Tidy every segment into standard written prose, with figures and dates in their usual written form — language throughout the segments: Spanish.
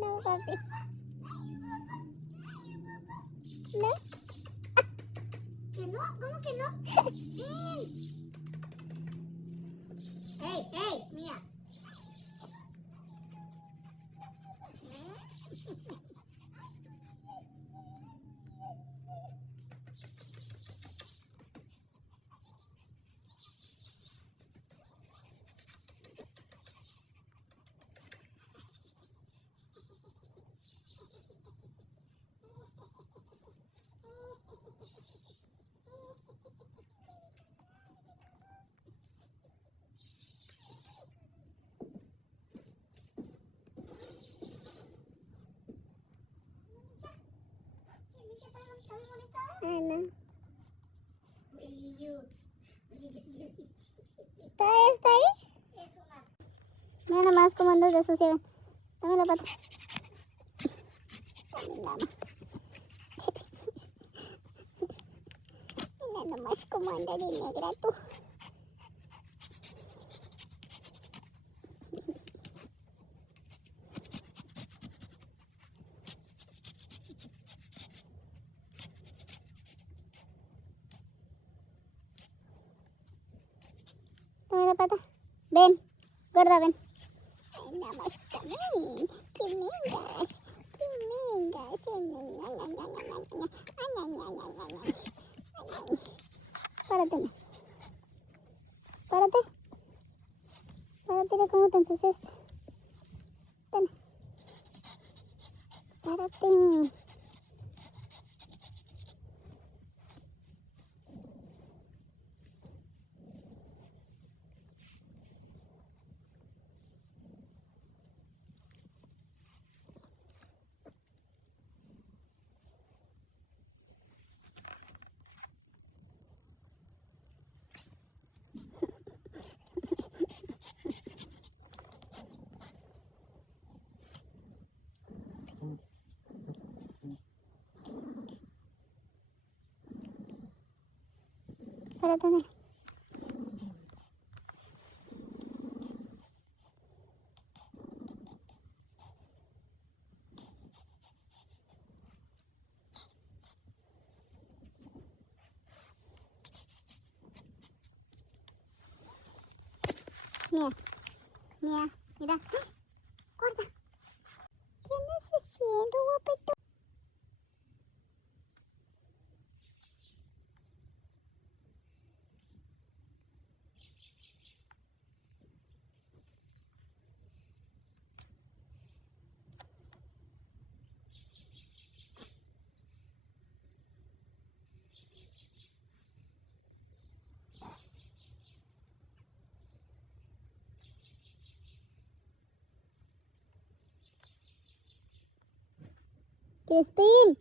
No, papi. No. ¿Que no? ¿Cómo que no? ¡Ey, ey! Mía. Ano? Brillo. ¿Todavía está ahí? Es una... Mira nomás cómo andas de sucia. Ven. Dame la pata. Dame nada más. Mira nomás cómo anda de negra tú. Dame la pata. Ven. Gorda, ven. Ay, nada más también. ¡Qué mingas! ¡Qué mingas! Párate. Párate. Párate, mira cómo te ensuciaste. Ten. Párate. Párate, nena. Mía, mía, mira. Gorda. ¿Qué andas haciendo, guapito? Crispín.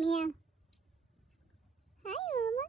Mía. Ay, mamá.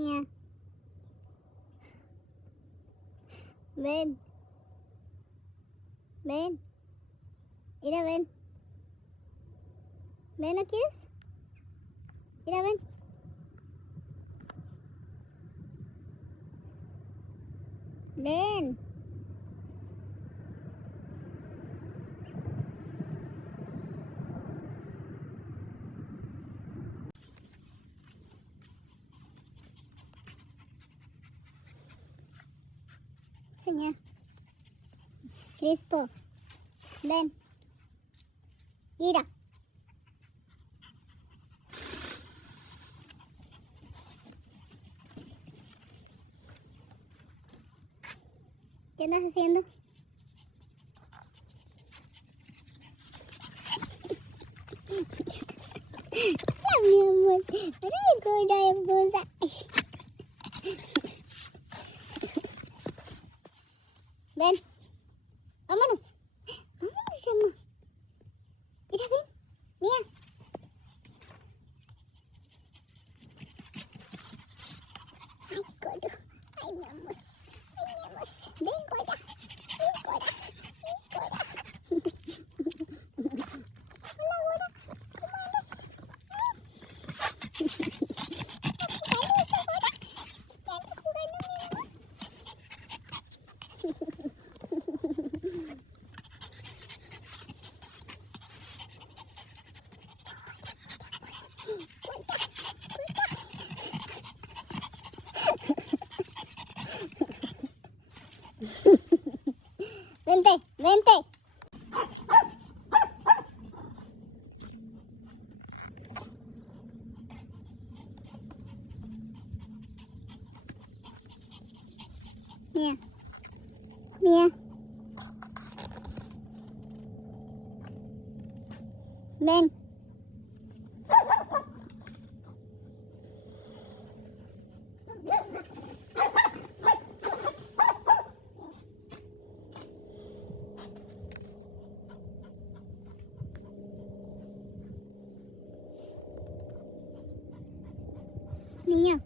Mía. Ven. Ven. Mira, ven. Ven, ¿no quieres? Mira, ven. Ven. Señor. Crispo. Ven. Mira. ¿Qué andas haciendo? Ya, mi amor. Mira hermosa. Ven. Vámonos. Vámonos, amor. Mira, ven. Mía. Ay, gordo. Ay, mi amor. Ay, mi amor. Ven, gorda. Ven, gorda. Ven, gorda. Hola, gorda. ¿Cómo andas? ¿Jugando, gorda? ¿Ya andas jugando, mi amor? Vente, vente. Mía. Mía. Ven. Niño.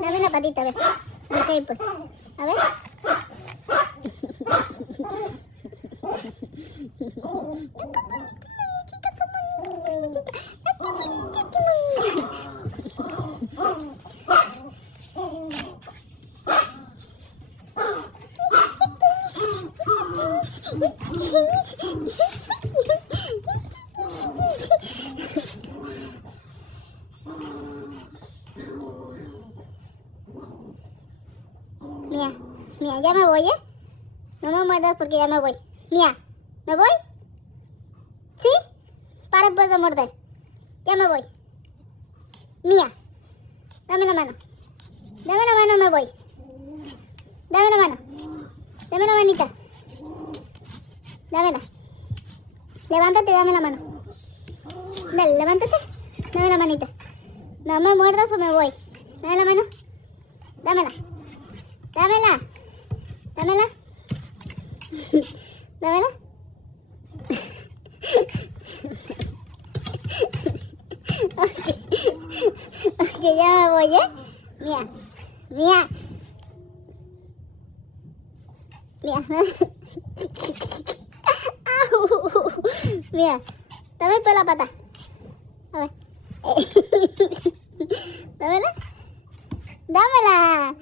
Dame la patita, a ver. Ok, pues. A ver. Mía, Mía, ya me voy, ¿eh? No me muerdas porque ya me voy. Mía, ¿me voy? ¿Sí? Para pues de morder. Ya me voy. Mía, dame la mano. Dame la mano, me voy. Dame la mano. Dame la manita. Dámela. Levántate y dame la mano. Dale, levántate. Dame la manita. No me muerdas o me voy. Dame la mano. Dámela. Dámela. Dámela. Dámela. Ok, ya me voy, ¿eh? Mía. Mía. Mía. ¡Au! Mía. Dame por la pata. A ver. Dámela. Dámela.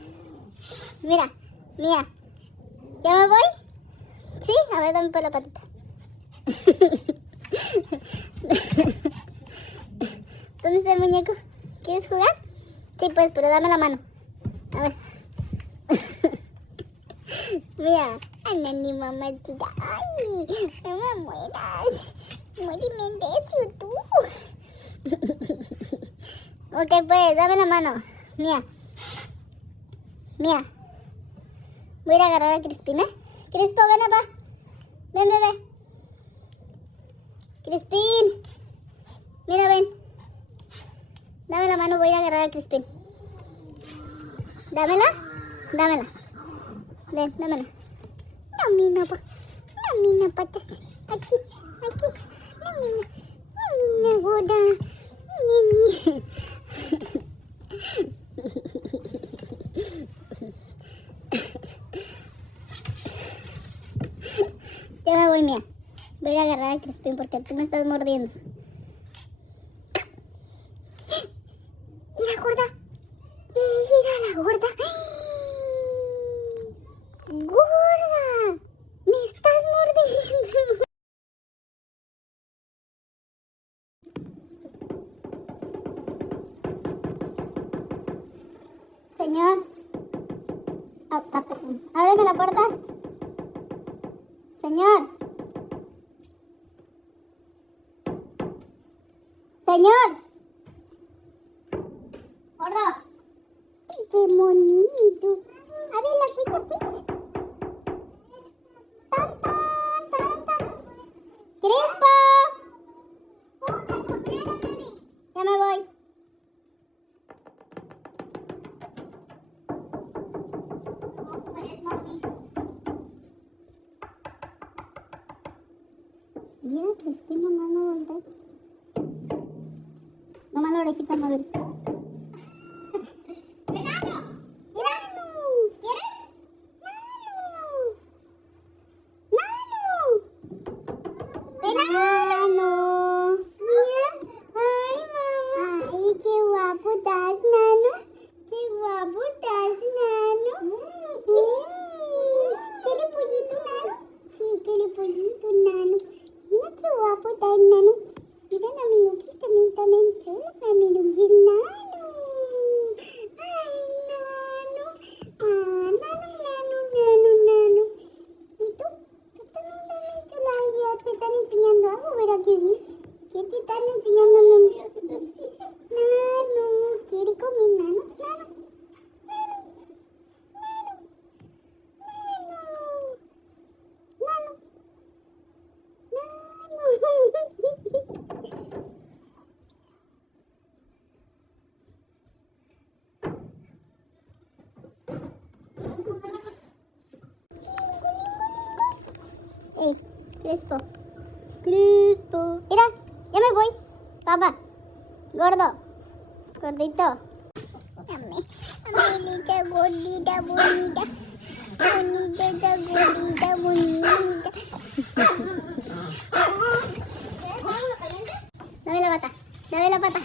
Mira. Mía. ¿Ya me voy? Sí, a ver, dame por la patita. ¿Dónde está el muñeco? ¿Quieres jugar? Sí, pues, pero dame la mano. A ver. Mira. Ana, mi mamacita. Ay, no me mueras. Muéreme de tú. Ok, pues, dame la mano. Mía. Mía. Voy a ir a agarrar a Crispin, ¿eh? Crispo, ven acá. Ven, bebé. Crispin. Mira, ven. Dame la mano, voy a ir a agarrar a Crispin. Dámela. Dámela. Ven, dámela. No, mi no, patas. Aquí. Aquí. Namina gorda. Nini. Ya me voy, Mía. Voy a ir a agarrar a Crispín porque tú me estás mordiendo. ¡Mira, gorda! ¡Mira la gorda! ¡Gorda! ¡Me estás mordiendo! Señor. Ábreme la puerta. Señor. Señor. Gordo. ¡Qué bonito! A ver, la cuita, pues. ¡Tan, tan, tan, tan! ¡Crespo! Ya me voy. Y era Crispín, nomás no volteé. Nomás la orejita madura. ¿Qué te están enseñando, Nano? Nano, ¿quiere comer, Nano? Nano, Nano, Nano, Nano, Nano. Crespo. Crespo. Mira, ya me voy. Papá. Gordo. Gordito. Dame. Amelita gordita, bonita. Bonita, esa gordita, bonita. Dame la pata. Dame la pata.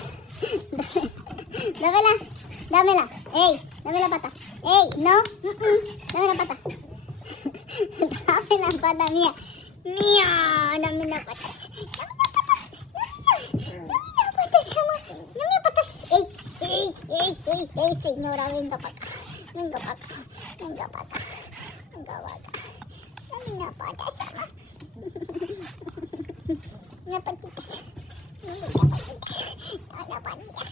Dámela. Dámela. Ey, dame la pata. Ey, no. Dame la pata. Dame la pata mía. Mía, dame las patas. Dame las patas. Dame las patas, amor. Dame las patas. Ey, señora, venga para acá. Venga para acá. Venga para acá. Venga para acá. Dame las patas, amor. Unas patitas. Dame las patitas. Dame las patitas.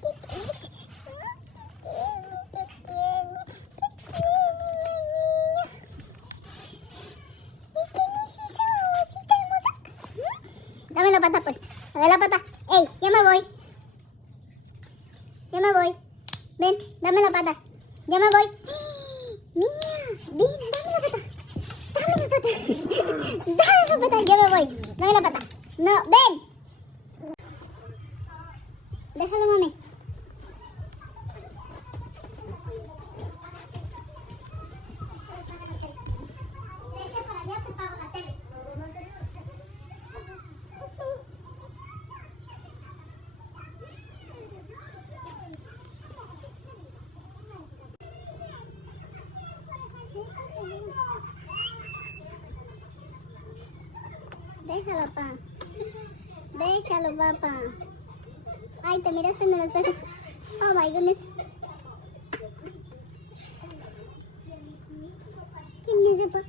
¿Qué tienes? Dame la pata, pues. Dame la pata. Ey, ya me voy. Ya me voy. Ven, dame la pata. Ya me voy. Mía, ven, dame la pata. Dame la pata. Dame la pata, ya me voy. Dame la pata. No, ven. Déjalo, mami. Déjalo, pa. Déjalo, papá. Ay, te miraste en el espejo. Oh, my goodness. ¿Quién es ese, pa?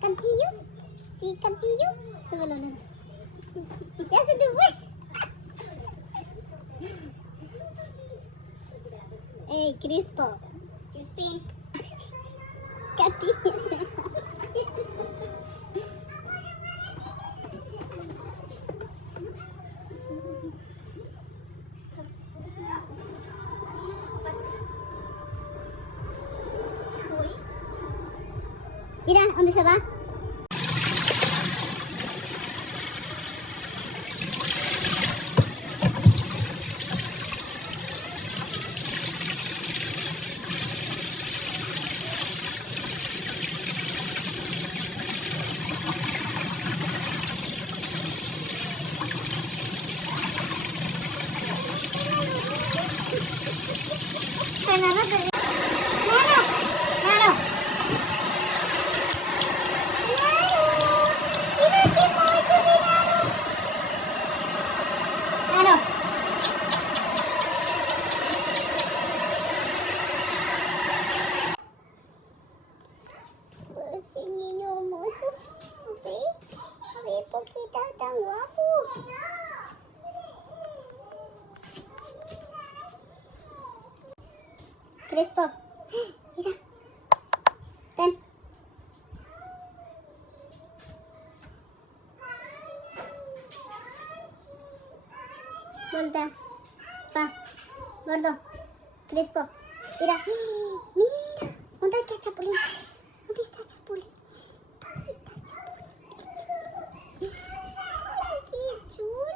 ¿Cantillo? Sí, Cantillo. Súbelo, nena. Ya se te fue. Ey, Crispo. Crispy. Cantillo. Mira, ¿dónde se va? Nano, Nano. Nano. Ese niño hermoso. Ve por qué está tan guapo. Crespo, mira. Ten. Vuelta. Pa. Gordo. Crespo. Mira. Mira. ¿Dónde está Chapulín? ¿Dónde está Chapulín? ¿Dónde está Chapulín? ¡Qué chulo!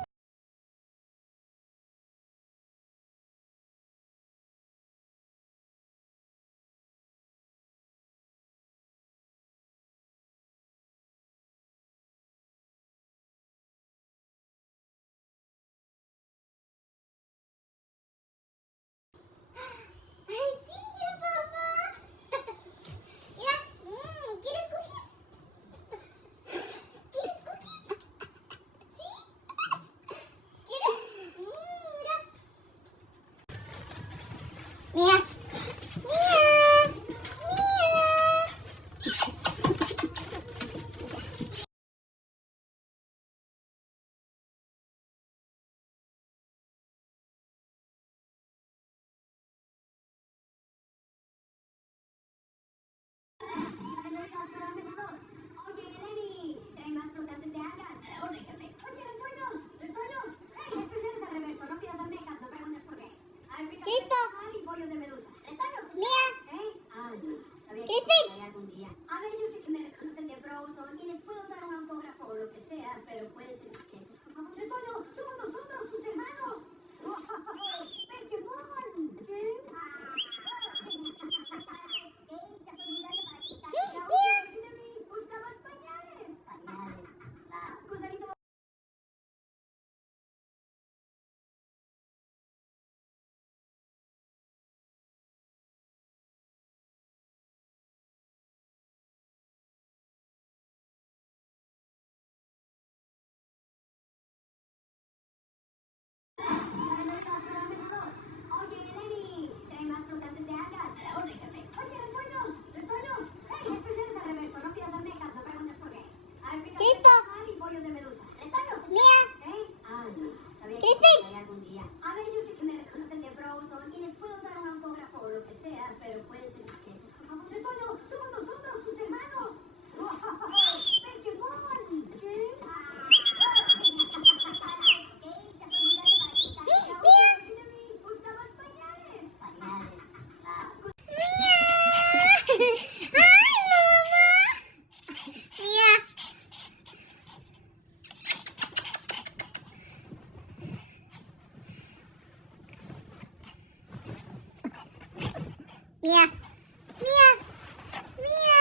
¡Ay, sí, papá! Mira. ¿Quieres cookies? ¿Quieres cookies? ¿Sí? ¿Quieres? Mira. Mía. Mía. Oye, Eleni, trae más flotantes de algas. A la orden, jefe. Oye, Retoño, Retoño, trae especiales al reverso. No pidas almejas, no preguntes por qué. Hay fritas de Crispo. mar y bollos de medusa. Retoño, Mía. ¿eh? Ay, no, sabía que Crispin. pasaría algún día. A ver, yo sé que me reconocen de Browson y les puedo dar un autógrafo o lo que sea, pero pueden ser discretos, por favor. Retoño, somos nosotros, tus hermanos. ¡Pokémon! ¿Qué? Usabas pañales. Pañales. Gusanito. Oye, Eleni, trae más flotantes de algas. A la orden, jefe. Oye, Retoño, Retoño, trae especiales al reverso. No pidas almejas, no preguntes por qué. Hay fritas de Crispo. mar y bollos de medusa. Retoño, Mía. ¿eh? Ay, no, sabía que Crispin. pasaría algún día. A ver, yo sé que me reconocen de Browson y les puedo dar un autógrafo o lo que sea, pero pueden ser discretos, por favor. Retoño, somos nosotros, tus hermanos. ¡Pokémon! ¿Qué? Usabas pañales. Pañales. Mía. Mía. Mía. Mía.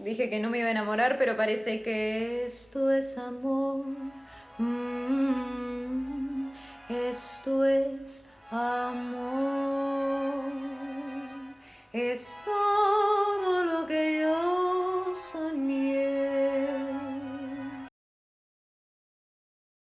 Dije que no me iba a enamorar, pero parece que esto es amor. Esto es amor. Esto